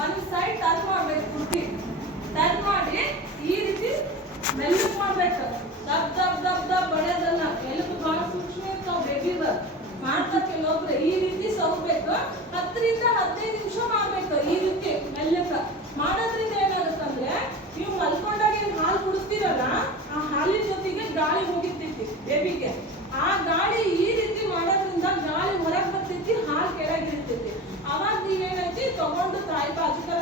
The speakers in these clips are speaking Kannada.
ಒಂದ್ ಸೈಡ್ ಟರ್ನ್ ಮಾಡ್ಬೇಕು ಕುರ್ತಿ. ಟರ್ನ್ ಮಾಡಿ ಈ ರೀತಿ ಮೆಲ್ಲಕ್ ಮಾಡ್ಬೇಕು. ದಬ್ ದಬ್ ದಬ್ ದಬ್ ಬಡಿಯೋದನ್ನ. ಎಲುಬು ಬಹಳ ಸೂಕ್ಷ್ಮ ಇರ್ತಾವ ಬೇಬಿದ ಮಾಡ್ತಾ ಕೆಲವೊಬ್ರು ಈ ರೀತಿ ಸೌಬೇಕು. ಹತ್ತರಿಂದ ಹದಿನೈದು ನಿಮಿಷ ಮಾಡ್ಬೇಕು ಈ ರೀತಿ ಮೆಲ್ಲಕ ಮಾಡೋದ್ರಿಂದ ಏನಾಗುತ್ತಂದ್ರೆ ನೀವು ಮಲ್ಕೊಂಡಾಗ ಏನು ಹಾಲು ಕುಡಿಸ್ತೀರಲ್ಲ, ಆ ಹಾಲಿನ ಜೊತೆಗೆ ಗಾಳಿ ಹೋಗಿರ್ತೈತಿ ಬೇಬಿಗೆ ಆ ಗಾಳಿ ಈ ರೀತಿ ಮಾಡೋದ್ರಿಂದ ಗಾಳಿ ಹೊರಗೆ ಬರ್ತೈತಿ ಹಾಲು ಕೆಳಗಿರ್ತೈತಿ ಅವಾಗ ನೀವೇನೈತಿ ತಗೊಂಡು ತಾಯಿ ಬಾಜುಕರ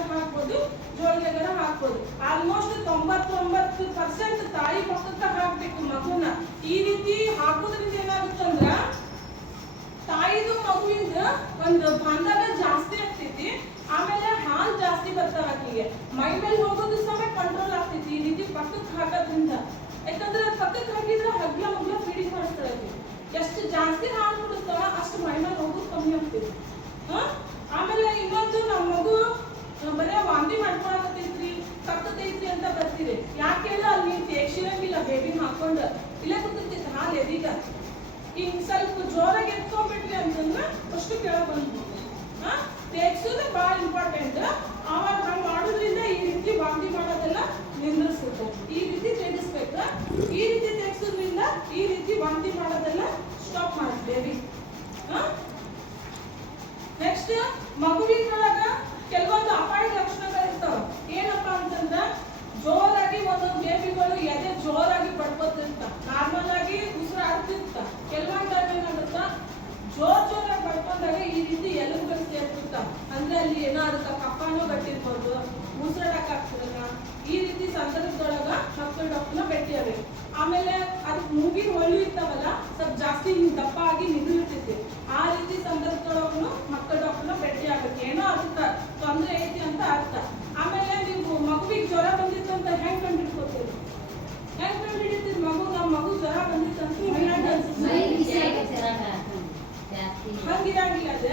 ಹಾಕ್ಬೋದು ಜೋಳಿಗೆಗರ ಹಾಕ್ಬೋದು. ಆಲ್ಮೋಸ್ಟ್ ತೊಂಬತ್ತೊಂಬತ್ತು ಪರ್ಸೆಂಟ್ ತಾಯಿ ಪಕ್ಕಕ್ಕೆ ಹಾಕ್ಬೇಕು ಮಗುನ. ಈ ರೀತಿ ಹಾಕೋದ್ರಿಂದ ಏನಾಗುತ್ತಂದ್ರ ತಾಯಿದು ಮಗುವಿಂದ ಒಂದು ಬಾಂಧವ್ಯ ಜಾಸ್ತಿ ಆಗ್ತೈತಿ ಆಮೇಲೆ ಹಾಲ್ ಜಾಸ್ತಿ ಬರ್ತಾವ ಆಕಿಗೆ ಮೈ ಮೇಲೆ ಹೋಗೋದು ಸಹ ಕಂಟ್ರೋಲ್ ಆಗ್ತೈತಿ ಈ ರೀತಿ ಪಕ್ಕಕ್ಕೆ ಹಾಕೋದ್ರಿಂದ ಯಾಕಂದ್ರೆ ಪಕ್ಕಕ್ಕೆ ಹಾಕಿದ್ರೆ ಹಗ್ಲ ಮಗ್ಲ ಫೀಡಿಂಗ್ ಮಾಡಿಸ್ತಾಳೆ ಆಕಿ ಎಷ್ಟು ಜಾಸ್ತಿ ಹಾಲು ಕುಡಿಸ್ತಾಳ ಅಷ್ಟು ಮೈ ಮೇಲೆ ಹೋಗೋದು ಕಮ್ಮಿ ಆಗ್ತೈತಿ ಹ? ಆಮೇಲೆ ಇನ್ನೊಂದು ನಮ್ಮ ಮಗು ಆ, ಬರೇ ವಾಂತಿ ಮಾಡ್ಕೊಳಕತ್ತೈತ್ರಿ ಕಕ್ಕತೈತ್ರಿ ಅಂತ ಬರ್ತೀರಿ ಯಾಕೆಲ್ಲ ಅಲ್ಲಿ ತೇಕ್ಷಿರಂಗಿಲ್ಲ ಹಾಕೊಂಡು ಇಲ್ಲೇ ಕೂತೈತಿ ಹಾಲು ಎದೀಗ ಹಿಂಗ್ ಸ್ವಲ್ಪ ಜೋರಾಗಿ ಎತ್ಕೊಂಡ್ಬಿಟ್ರಿ ಅಂತಂದ್ರೆ ಅಷ್ಟು ಕೆಳಗೆ ಬಂದ್ಬಿಟ್ಟು ಹಾ, ತೇಗ್ಸೋದು ಭಾಳ ಇಂಪಾರ್ಟೆಂಟ್ ಆವಾಗ ನಾವು ಮಾಡೋದ್ರಿಂದ ಈ ರೀತಿ ವಾಂತಿ ಮಾಡೋದೆಲ್ಲ ನಿಂದ್ರಿಸುತ್ತೆ. ಈ ರೀತಿ ತೇಗಿಸ್ಬೇಕು. ಈ ರೀತಿ ತೇಗ್ಸೋದ್ರಿಂದ ಈ ರೀತಿ ವಾಂತಿ ಮಾಡೋದೆಲ್ಲ ಸ್ಟಾಪ್ ಮಾಡುತ್ತೆ ಬೇಬಿ ಹಾ? ನೆಕ್ಸ್ಟ್ ಮಗುವಿನೊಳಗ ಕೆಲವೊಂದು ಅಪಾಯ ಲಕ್ಷಣಗಳು ಇರ್ತಾವ ಏನಪ್ಪ ಅಂತಂದ್ರ ಜೋರಾಗಿ ಒಂದೊಂದು ಬೇಬಿಗಳು ಎದೆ ಜೋರಾಗಿ ಪಡ್ಕೊತಿರ್ತ. ನಾರ್ಮಲ್ ಆಗಿ ಉಸಿರಾಡ್ತಿರ್ತ ಕೆಲವೊಂದು ಟೈಮ್ ಏನಾಗುತ್ತ ಜೋರ್ ಜೋರಾಗಿ ಪಡ್ಕೊಂಡಾಗ ಈ ರೀತಿ ಎಲುಬುಗಳು ಸೇರ್ತಿರ್ತ. ಅಂದ್ರೆ ಅಲ್ಲಿ ಏನೋ ಅದಕ್ಕೆ ಕಪ್ಪನೂ ಕಟ್ಟಿರ್ಬೋದು ಉಸಿರಾಡಕ್ ಆಗ್ತಿರಲ್ಲ. ಈ ರೀತಿ ಸಂದರ್ಭದೊಳಗ ಮಕ್ಕಳು ಡಾಕ್ಟರ್ನ ಭೇಟಿಯಾಗಬೇಕು. ಆಮೇಲೆ ಅದಕ್ಕೆ ಮೂಗಿನ ಒಳ್ಳು ಇರ್ತಾವಲ್ಲ, ಸ್ವಲ್ಪ ಜಾಸ್ತಿ ದಪ್ಪ ಆಗಿ ನಿಂದಿರ್ತೈತಿ ಆ ರೀತಿ ಸಂದರ್ಭದೊಳಗೂ ಹಂಗಿರಂಗಿಲ್ಲ ಅದು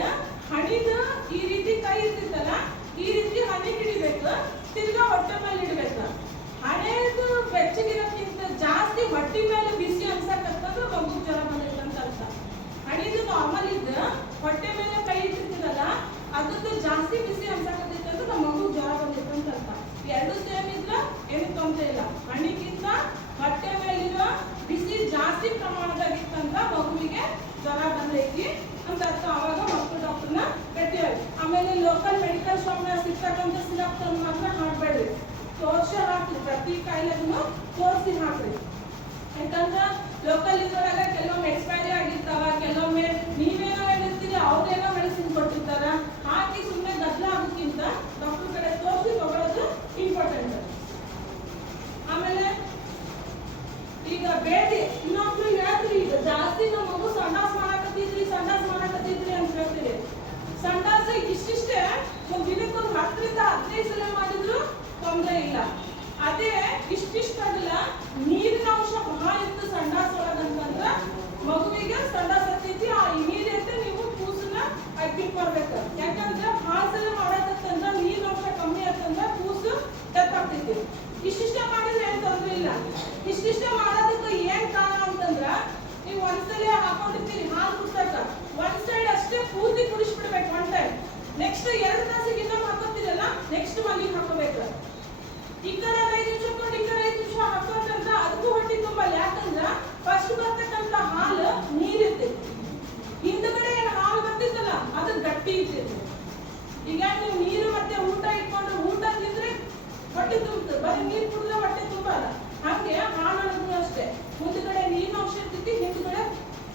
ಬರೀ ನೀರು ಕುಡಿದ್ರೆ ಹೊಟ್ಟೆ ತುಂಬಲ್ಲ ಹಂಗೆ ಹಾಲೊಳಗೂ ಅಷ್ಟೇ. ಮುಂದ್ಗಡೆ ನೀರಿನ ಅಂಶ ಇರ್ತೈತಿ ಹಿಂದ್ಗಡೆ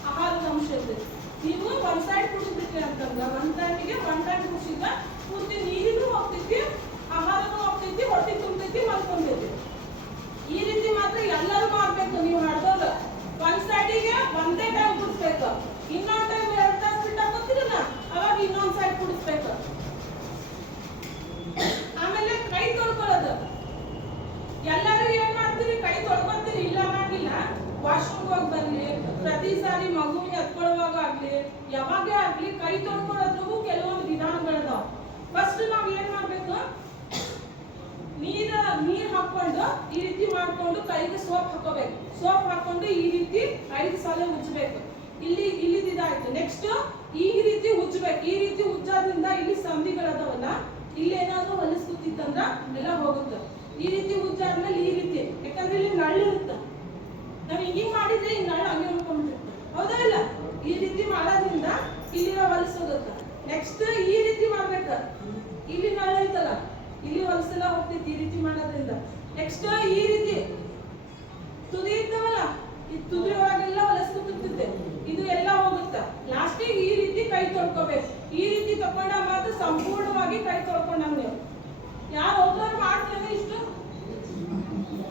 ಆಹಾರದ ಅಂಶ ಇರ್ತೈತಿ ನೀವು ಒಂದ್ ಸೈಡ್ ಕುಡಿಸ್ಬಿಟ್ರಿ ಅಂತಂದ್ರ ಒಂದ್ ಟೈಮಿಗೆ ಒಂದ್ ಟೈಮ್ ಕುಡಿಸಿದ ಪೂರ್ತಿ ನೀರಿನೂ ಹೋಗ್ತೈತಿ ಆಹಾರನೂ ಹೋಗ್ತೈತಿ ಹೊಟ್ಟೆ ತುಂಬತೈತಿ ಮಲ್ಕೊಂತೈತಿ ಈ ರೀತಿ ಮಾತ್ರ ಎಲ್ಲರೂ ಮಾಡ್ಬೇಕು ನೀವು ಹಡ್ದೋದು ಒಂದ್ ಸೈಡಿಗೆ ಒಂದೇ ಟೈಮ್ ಕುಡಿಸ್ಬೇಕು. ಇನ್ನೊಂದ್ ಟೈಮ್ ಎರಡ್ ತಾಸು ಬಿಟ್ಟು ಹಾಕೋತೀರಲ್ಲ ಅವಾಗ ಇನ್ನೊಂದ್ ಸೈಡ್ ಕುಡಿಸ್ಬೇಕು ಆಮೇಲೆ ಕೈ ತೊಳ್ಕೊಳ್ಳೋದು ಎಲ್ಲರೂ ಏನ್ ಮಾಡ್ತೀರಿ ಕೈ ತೊಳ್ಕೊಂತೀರಿ ಇಲ್ಲ ಅನ್ನಂಗಿಲ್ಲ ವಾಶ್ರೂಮ್ ಹೋಗಿ ಬರ್ಲಿ ಪ್ರತಿ ಸಾರಿ ಮಗುವಿಗೆ ಎತ್ಕೊಳ್ಳುವಾಗ ಆಗ್ಲಿ ಯಾವಾಗೇ ಆಗ್ಲಿ ಕೈ ತೊಳ್ಕೊಳ್ಳೋದ್ರಿಗೂ ಕೆಲವೊಂದು ವಿಧಾನಗಳಿದಾವ ಫಸ್ಟ್ ನಾವ್ ಏನ್ ಮಾಡ್ಬೇಕು ನೀರ ನೀರ್ ಹಾಕೊಂಡು ಈ ರೀತಿ ಮಾಡ್ಕೊಂಡು ಕೈಗೆ ಸೋಪ್ ಹಾಕೋಬೇಕು. ಸೋಪ್ ಹಾಕೊಂಡು ಈ ರೀತಿ ಐದು ಸಲ ಉಜ್ಜಬೇಕು. ಇಲ್ಲಿ ಇಲ್ಲಿ ಇದಾಯ್ತು. ನೆಕ್ಸ್ಟ್ ಈ ರೀತಿ ಉಜ್ಜಬೇಕು. ಈ ರೀತಿ ಉಜ್ಜೋದ್ರಿಂದ ಇಲ್ಲಿ ಸಂಧಿಗಳದವಲ್ಲ ಇಲ್ಲಿ ಹೋಗುತ್ತೆ. ಈ ರೀತಿ ಉಜ್ಜಾದ್ಮೇಲೆ ಈ ರೀತಿ. ಯಾಕಂದ್ರೆ ಇಲ್ಲಿ ನಳ್ಳು ಇರುತ್ತೆ. ನಾವ್ ಹಿಂಗಿಂಗ್ ಮಾಡಿದ್ರೆ ಈ ನಳ್ಳು ಹಂಗೆ ಉಳ್ಕೊಂಡ್ಬಿಡುತ್ತೆ ಹೌದಾ ಇಲ್ಲ? ಈ ರೀತಿ ಮಾಡೋದ್ರಿಂದ ಇಲ್ಲಿ ಹೊಲಿಸೋಗುತ್ತೆ. ನೆಕ್ಸ್ಟ್ ಈ ರೀತಿ ಮಾಡ್ಬೇಕ. ಇಲ್ಲಿ ನಳ್ಳು ಐತಲ್ಲ? ಇಲ್ಲಿ ಒಂದ್ಸಲ ಹೋಗ್ತೈತಿ ಈ ರೀತಿ ಮಾಡೋದ್ರಿಂದ. ನೆಕ್ಸ್ಟ್ ಈ ರೀತಿ ತುದಿ ಇರ್ತಾವಲ್ಲ ಈ ತುದಿ ಒಳಗೆಲ್ಲ ಹೊಲಸು ಕೂತಿರ್ತೈತೆ ಇದು ಎಲ್ಲ ಹೋಗುತ್ತ? ಲಾಸ್ಟಿಗೆ ಈ ರೀತಿ ಕೈ ತೊಳ್ಕೊಬೇಕು. ಈ ರೀತಿ ತಕೊಂಡ ಮಾತ್ರ ಸಂಪೂರ್ಣವಾಗಿ ಕೈ ತೊಳ್ಕೊಂಡಂಗೆ. ಯಾರು ಒಬ್ಬರು ಮಾಡ್ತಾರೆ ಇಷ್ಟು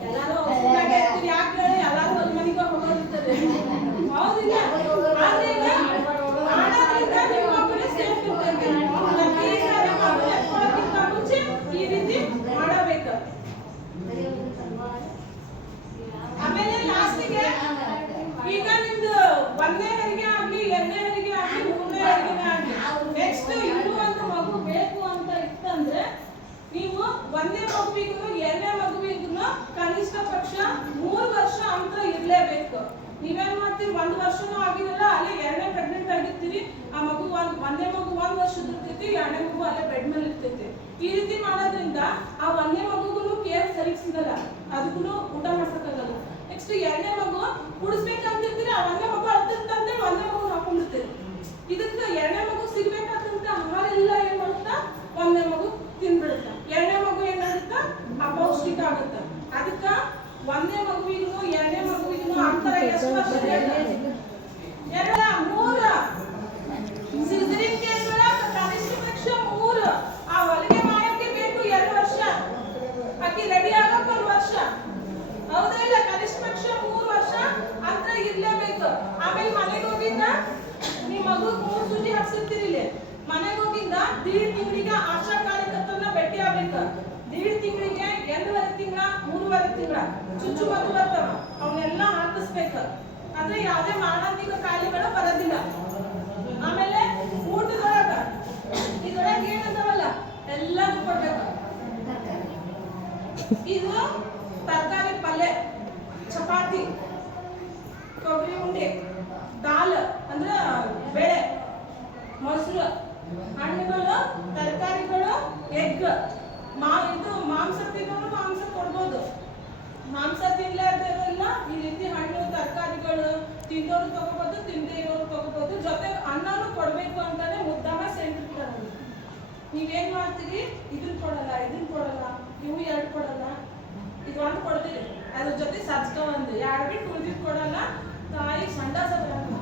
ಎಲ್ಲಾರು ಒಬ್ಬರಾಗೆ ಇರ್ತೀರಿ. ಯಾಕೆ ಹೇಳಿ ಎಲ್ಲಾರು ಒಂದ್ ಮನೆಗೆ ಹೋಗೋದಿರ್ತದೆ ಹೌದಿಲ್ಲ ಆದ್ರೆ ಈಗ ಮಾಡೋದ್ರಿಂದ ನಿಮ್ಮ ಮಕ್ಕಳು ಸೇಫ್ ಇರ್ತೈತೆ ಪ್ರತಿ ಸಾರಿ ಮಗು ಎತ್ಕೊಳ್ಳೋಕ್ಕಿಂತ ಮುಂಚೆ ಈ ರೀತಿ ಮಾಡಬೇಕು ಆಮೇಲೆ ಲಾಸ್ಟಿಗೆ ಈಗ ನಿಮ್ದು ಒಂದನೇ ಹೆರಿಗೆ ಆಗ್ಲಿ ಎರಡನೇ ಹೆರಿಗೆ ಆಗ್ಲಿ ಮೂರನೇ ಹೆರಿಗೆ ಆಗ್ಲಿ ನೆಕ್ಸ್ಟ್ ಇನ್ನೂ ಒಂದು ಮಗು ಬೇಕು ಅಂತ ಇತ್ತಂದ್ರೆ ನೀವು ಒಂದನೇ ಮಗುವಿಗೂ ಎರಡನೇ ಮಗುವಿಗೂ ಕನಿಷ್ಠ ಪಕ್ಷ ಮೂರು ವರ್ಷ ಅಂತ ಇರ್ಲೇಬೇಕು ನೀವೇನ್ ಮಾಡ್ತೀರಿ ಒಂದ್ ವರ್ಷನೂ ಆಗಿರಲ್ಲ ಅಲ್ಲೇ ಎರಡನೇ ಪ್ರೆಗ್ನೆಂಟ್ ಆಗಿರ್ತೀರಿ ಆ ಮಗು ಒಂದ್ ಒಂದನೇ ಮಗು ಒಂದ್ ವರ್ಷದ ಇರ್ತೈತಿ ಎರಡನೇ ಮಗು ಅಲ್ಲೇ ಬೆಡ್ ಮೇಲೆ ಇರ್ತೈತಿ ಈ ರೀತಿ ಮಾಡೋದ್ರಿಂದ ಆ ಒಂದನೇ ಮಗುಗೂ ಕೇರ್ ಸರಿಗ್ ಸಿಗಲ್ಲ. ಅದಕ್ಕೂ ಊಟ ಮಾಡ್ಸಕ್ಕಾಗಲ್ಲ. ನೆಕ್ಸ್ಟ್ ಎರಡನೇ ಮಗು ಕುಡಿಸ್ಬೇಕಂತಿರ್ತೀರಿ ಆ ಒಂದನೇ ಮಗು ಅಳ್ತಿರ್ತಂದ್ರೆ ಒಂದನೇ ಮಗು ಹಾಕೊಂಡಿರ್ತೀರಿ ಇದಕ್ಕೆ ಎರಡನೇ ಮಗು ಸಿಗ್ಬೇಕಂತ ಆಹಾರ ಎಲ್ಲ ಏನ್ ಮಾಡುತ್ತಾ? ಒಂದನೇ ಮಗು ತಿನ್ಬಿಡುತ್ತ. ಎರಡನೇ ಮಗು ಏನಾಗುತ್ತ ಅಪೌಷ್ಟಿಕ ಆಗುತ್ತ. ಅದಕ್ಕ ಒಂದನೇ ಮಗುವಿಗೂ ಎರಡನೇ ಮಗುವಿಗೂ ಅಂತರ ಎಷ್ಟು ವರ್ಷ ಎರಡ ಮೂರ ಸಿಸರಿನ್ ಕೇಸ್ ಕನಿಷ್ಠ ಪಕ್ಷ ಮೂರು ಆ ಹೊಲಿಗೆ ಮಾಡಕ್ಕೆ ಬೇಕು ಎರಡು ವರ್ಷ ಅಕ್ಕಿ ರೆಡಿ ಆಗಕ್ ಒಂದ್ ವರ್ಷ ಹೌದಾ ಇಲ್ಲ ಕನಿಷ್ಠ ಪಕ್ಷ ಮೂರು ವರ್ಷ ಅಂತ ಇರ್ಲೇಬೇಕು ಆಮೇಲೆ ಮನೆಗೆ ಹೋಗಿದ್ದ ನಿಮ್ ಮಗು ಮೂರು ಸೂಜಿ ಹಾಕ್ಸಿರ್ತೀರಿ ಇಲ್ಲಿ ಮನೆಗೆ ಹೋಗಿಂದ ದೀಡ್ ತಿಂಗಳಿಗೆ ಆಶಾ ಕಾರ್ಯಕರ್ತರನ್ನ ಭೇಟಿ ಆಗ್ಬೇಕು ದೀಡ್ ತಿಂಗಳಿಗೆ ಎರಡೂವರೆ ತಿಂಗಳ ಚುಚ್ಚು ಮದ್ದು ಬರ್ತಾವ. ಅವನ್ನೆಲ್ಲ ಹಾಕಿಸ್ಬೇಕು. ಅಂದ್ರೆ ಯಾವುದೇ ಮಾರಣಾಂತಿಕ ಕಾಯಿಲೆಗಳು ಬರೋದಿಲ್ಲ. ಆಮೇಲೆ ಊಟದೊಳಗ ಇದ್ರೊಳಗೆ ಏನಂತಾವಲ್ಲ ಎಲ್ಲಾನು ಕೊಡ್ಬೇಕು. ಇದು ತರಕಾರಿ ಪಲ್ಯ ಚಪಾತಿ, ಕೊಬ್ಬರಿ ಉಂಡೆ, ದಾಲ್ ಅಂದ್ರ ಬೇಳೆ, ಮೊಸರು. ಹಣ್ಣುಗಳು, ತರಕಾರಿಗಳು, ಎಗ್. ಮಾ ಇದು ಮಾಂಸ ತಿನ್ನೋರು ಮಾಂಸ ಕೊಡ್ಬೋದು. ಮಾಂಸ ತಿನ್ಲಾರ್ದವರೆಲ್ಲ ಈ ರೀತಿ ಹಣ್ಣು, ತರಕಾರಿಗಳು ತಿಂದವರು ತಗೋಬಹುದು ತಿಂದೇ ಇರೋರು ತಗೋಬಹುದು ಜೊತೆ ಅನ್ನನೂ ಕೊಡ್ಬೇಕು ಅಂತಾನೆ ಬರಬೈತಿ ನೀವು ನೀವೇನ್ ಮಾಡ್ತೀರಿ? ಇದನ್ನ ಕೊಡಲ್ಲ ಇದನ್ನ ಕೊಡಲ್ಲ, ಇವು ಎರಡು ಕೊಡಲ್ಲ. ಇದು ಒಂದು ಕೊಡ್ತೀರಿ. ಅದ್ರ ಜೊತೆ ಸಜ್ಕ ಒಂದು. ಎರಡು ಬಿಟ್ಟು ಉಳಿದಿದ್ ಕೊಡಲ್ಲ, ತಾಯಿ ಸಂಡ ಬರಲ್ಲ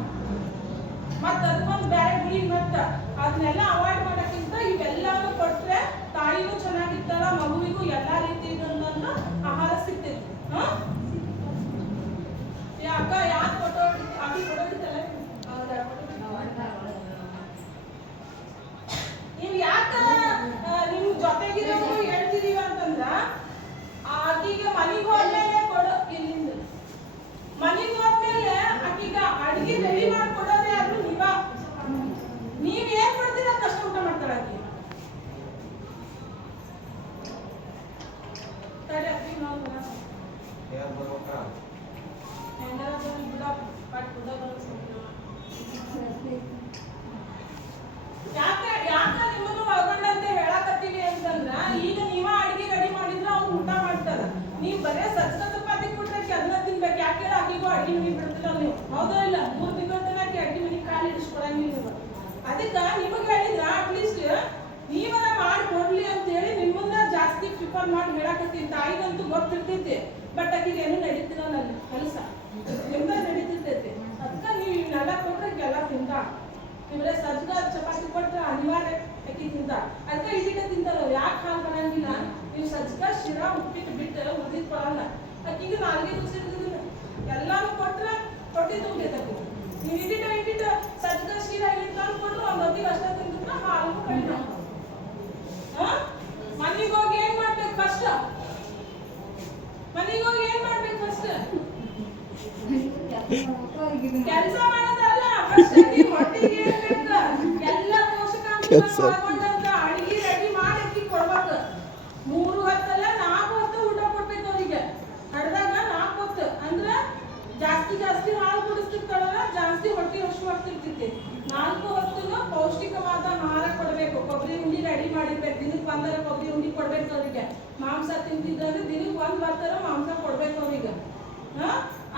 ಮತ್ತ ಅದಕ್ಕೊಂದು ಬೇರೆ ಗುಳಿ ಮತ್ತೆ. ಅದನ್ನೆಲ್ಲ ಅವಾಯ್ಡ್ ಮಾಡೋಕ್ಕಿಂತ ಇವೆಲ್ಲಾನು ಕೊಟ್ರೆ ತಾಯಿಗೂ ಚೆನ್ನಾಗಿರ್ತಾರ ಮಗುವಿಗೂ ಎಲ್ಲಾ ರೀತಿ ಆಹಾರ ಸಿಗ್ತೈತಿ. ಹಾ ಏ ಅಕ್ಕ ಯಾಕೆ ಕೊಟ್ಟೋ ಅಕ್ಕಿ ಕೊಡೋದಿತ್ತಲ್ಲ ಹೌದಾ ನೀವ್ ಯಾಕ ಆ, ನಿಮ್ ಜೊತೆಗಿರೋರು ಹೇಳ್ತಿದೀವ ಅಂತಂದ್ರ ಆಕಿಗೆ ಮನಿಗ್ ಹೋದ್ಮೇಲೆ ಕೊಡೋ ಇಲ್ಲಿಂದ ಮನಿಗ್ ಹೋದ್ಮೇಲೆ ಆಕಿಗ ಅಡ್ಗೆ ರೆಡಿ ಮಾಡ್ಕೊಡೋದೇ ಅದು ನೀವ ನೀವ್ ಏನ್ ಕೊಡ್ತೀರ ಅದಷ್ಟ ಊಟ ಮಾಡ್ತಾಳ ಆಕಿ ತಡಿ ಅಕ್ಕಿ ನೋಡೋಣ ಯಾರು ಬರ್ಬೇಕಾ ಹೆಂಗಾರ ಬಂದ್ ಬಿಡ ಪಟ್ ಬಿಡ ಯಾಕ ಯಾಕ ನಿಮ್ಮನ್ನು ಒಳಗೊಂಡಂತೆ ಹೇಳಕತ್ತೀವಿ ಅಂತಂದ್ರ ಈಗ ನೀವ ಅಡಿಗೆ ರೆಡಿ ಮಾಡಿದ್ರ ಅವ್ರು ಊಟ ಮಾಡ್ತಾರ ನೀವ್ ಬರೇ ಸಜ್ಜ ಚಪಾತಿ ಕೊಟ್ರೆ ಆಕಿ ಅದನ್ನ ತಿನ್ಬೇಕು ಯಾಕೆ ಹೇಳ ಮನಿ ಬಿಡ್ತಿಲ್ಲ ನೀವು ಇಲ್ಲ? ಮೂರ್ ತಿಂಗಳ ತನಕ ಆಕಿ ಮನಿ ಕಾಲು ಇಡಿಸ್ಕೊಳಂಗಿಲ್ಲ ನೀವು. ಅದಕ್ಕ ನಿಮಗ್ ಹೇಳಿದ್ರ ಅಟ್ಲೀಸ್ಟ್ ನೀವರ ಅಂತ ಹೇಳಿ ನಿಮ್ಮನ್ನ ಜಾಸ್ತಿ ಪ್ರಿಫರ್ ಮಾಡಿ ಹೇಳಕತ್ತೀನಿ ತಾಯಿಗಂತೂ ಗೊತ್ತಿರ್ತೈತಿ ಬಟ್ ಆಕಿಗೆ ಏನು ನನ್ನ ಕೆಲಸ. ನಿಮ್ದ ನಡೀತಿರ್ತೈತಿ. ಅದಕ್ಕ ನೀವು ಇವನ್ನೆಲ್ಲ ಕೊಟ್ರೆ ಎಲ್ಲ ತಿಂದ. ಇವ್ರೆ ಸಜ್ಜ ಚಪಾತಿ ಕೊಟ್ರೆ ಅನಿವಾರ್ಯ ಅಕ್ಕಿ ತಿಂತ ಅದಕ್ಕೆ ಇದೀಗ ತಿಂತಾರ, ಯಾಕೆ ಹಾಲು ಬರಂಗಿಲ್ಲ? ನೀವು ಸಜ್ಜ ಶಿರಾ ಉಪ್ಪಿಟ್ಟು ಬಿಟ್ಟು ಉಳಿದಿದ್ ಕೊಡಲ್ಲ. ಅಕ್ಕಿಗೆ ನಾಲ್ಗೆ ರುಚಿ ಇರೋದಿಲ್ಲ ಎಲ್ಲಾನು ಕೊಟ್ರೆ ಹೊಟ್ಟೆ ತುಂಬಿತೈತಿ ನೀವು ಇಟ್ಟಿಟ ಇಟ್ಟಿಟ ಸಜ್ಜ ಶೀರ ಇಟ್ಟು ಕೊಟ್ಟರು ಒಂದು ಹೊತ್ತಿಗೆ ಅಷ್ಟೇ ತಿಂತಿದ್ರೆ ಹಾಲು ಕಡಿಮೆ ಮನೆಗೆ ಹೋಗಿ ಏನ್ ಮಾಡ್ಬೇಕು ಫಸ್ಟ್ ಮನೆಗೆ ಹೋಗಿ ಏನ್ ಮಾಡ್ಬೇಕು ಫಸ್ಟ್ ಕೆಲಸ ಮಾಡೋದಲ್ಲ ಫಸ್ಟ್ ಹೊಟ್ಟಿಗೆ ಎಲ್ಲ ಪೋಷಕಾಂಶಗಳು ಒಳಗೊಂಡಂತ ಅಡಿಗೆ ರೆಡಿ ಮಾಡಿ ಅಕ್ಕಿ ಕೊಡ್ಬೇಕು ಮೂರು ಹೊತ್ತಲ್ಲ ನಾಲ್ಕು ಹೊತ್ತು ಊಟ ಕೊಡ್ಬೇಕು ಅವ್ರಿಗೆ ಹಡ್ದಾಗ ನಾಲ್ಕು ಹೊತ್ತು ಅಂದ್ರ ಜಾಸ್ತಿ ಜಾಸ್ತಿ ಹಾಲು ಕುಡಿಸ್ತಿರ್ತಾರಲ್ಲ ಜಾಸ್ತಿ ಹೊಟ್ಟೆ ಹಸು ಆಗ್ತಿರ್ತೈತಿ ನಾಲ್ಕು ಹೊತ್ತು ಪೌಷ್ಟಿಕವಾದ ಆಹಾರ ಕೊಡ್ಬೇಕು ಕೊಬ್ಬರಿ ಉಂಡಿ ರೆಡಿ ಮಾಡಿರ್ಬೇಕು. ದಿನಕ್ಕೆ ಒಂದರ ಕೊಬ್ಬರಿ ಉಂಡಿ ಕೊಡ್ಬೇಕು ಅವ್ರಿಗೆ. ಮಾಂಸ ತಿಂತಿದ್ರೆ ದಿನಕ್ಕೆ ಒಂದು ಬರ್ತಾರ ಮಾಂಸ ಕೊಡ್ಬೇಕು ಅವ್ರಿಗೆ. ಹಾ?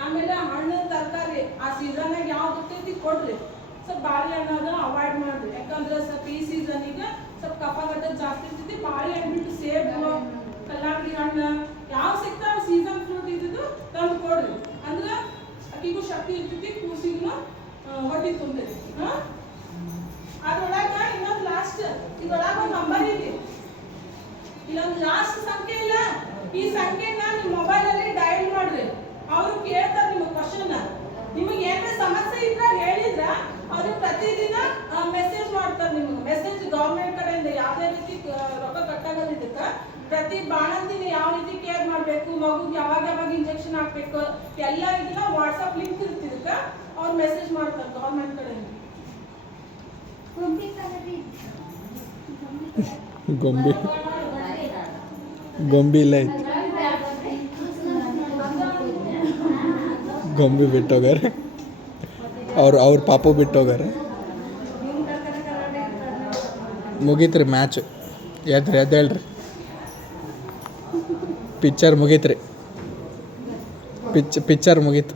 ಆಮೇಲೆ ಹಣ್ಣು ತರಕಾರಿ ಆ ಸೀಸನ್ನಾಗ ಯಾವ್ದು ಇರ್ತೈತಿ ಕೊಡ್ರಿ. ಸ್ವಲ್ಪ ಬಾಳೆಹಣ್ಣು ಅವಾಯ್ಡ್ ಮಾಡ್ರಿ. ಯಾಕಂದ್ರೆ ಸ್ವಲ್ಪ ಈ ಸೀಸನಿಗೆ ಸ್ವಲ್ಪ ಕಫಗಡ್ಡ ಜಾಸ್ತಿ ಇರ್ತೈತಿ ಬಾಳೆಹಣ್ಣು ಬಿಟ್ಟು ಸೇಬು ಕಲ್ಲಂಗಡಿ ಹಣ್ಣು ಯಾವ ಸಿಗ್ತಾವ ಸೀಸನ್ ಫ್ರೂಟ್ ಇದ್ದಿದ್ದು ತಂದು ಕೊಡ್ರಿ. ಅಂದ್ರೆ ಅಕ್ಕಿಗೂ ಶಕ್ತಿ ಇರ್ತೈತಿ ಕೂಸಿಗೂ ಹೊಟ್ಟೆ ತುಂಬತೈತಿ ಹಾ ಅದ್ರೊಳಗ ಇನ್ನೊಂದು ಲಾಸ್ಟ್ ಇದ್ರೊಳಗ ಒಂದು ನಂಬರ್ ಇದೆ ಇಲ್ಲೊಂದು ಲಾಸ್ಟ್ ಸಂಖ್ಯೆ ಇಲ್ಲ ಈ ಸಂಖ್ಯೆನ ನಿಮ್ಮ ಮೊಬೈಲ್ ಅಲ್ಲಿ ಡಯಲ್ ಮಾಡ್ರಿ ಅವ್ರು ಕೇಳ್ತಾರೆ ನಿಮ್ಮ ಕ್ವಶನ್ ನಿಮಗೆ ಏನಾರ ಸಮಸ್ಯೆ ಇದ್ರ ಹೇಳಿದ್ರ ಅವ್ರು ಪ್ರತಿದಿನ ಮೆಸೇಜ್ ಮಾಡ್ತಾರೆ ನಿಮಗೆ ಮೆಸೇಜ್ ಗೌರ್ಮೆಂಟ್ ಕಡೆಯಿಂದ ಯಾವುದೇ ರೀತಿ ರೊಕ್ಕ ಕಟ್ಟಾಗೋದಿದ್ದಕ್ಕ ಪ್ರತಿ ಬಾಣಂತಿನ ಯಾವ ರೀತಿ ಕೇರ್ ಮಾಡಬೇಕು ಮಗುಗೆ ಯಾವಾಗ ಯಾವಾಗ ಇಂಜೆಕ್ಷನ್ ಹಾಕ್ಬೇಕು ಎಲ್ಲ ಇದನ್ನ ವಾಟ್ಸಪ್ ಲಿಂಕ್ ಇರ್ತಿದಕ್ಕ ಅವ್ರು ಮೆಸೇಜ್ ಮಾಡ್ತಾರೆ ಗೌರ್ಮೆಂಟ್ ಕಡೆಯಿಂದ. ಗೊಂಬೆ ಗೊಂಬೆ ಇಲ್ಲ ಐತಿ ಗೊಂಬೆ ಬಿಟ್ಟೋಗಾರೆ ಅವ್ರು ಅವ್ರ ಪಾಪು ಬಿಟ್ಟೋಗಾರೆ ಮುಗೀತ್ರಿ ಮ್ಯಾಚ್ ಎದ್ರಿ ಎದ್ದೇಳ್ರಿ ಪಿಕ್ಚರ್ ಮುಗೀತ್ರಿ ಪಿಚ್ ಪಿಕ್ಚರ್ ಮುಗೀತು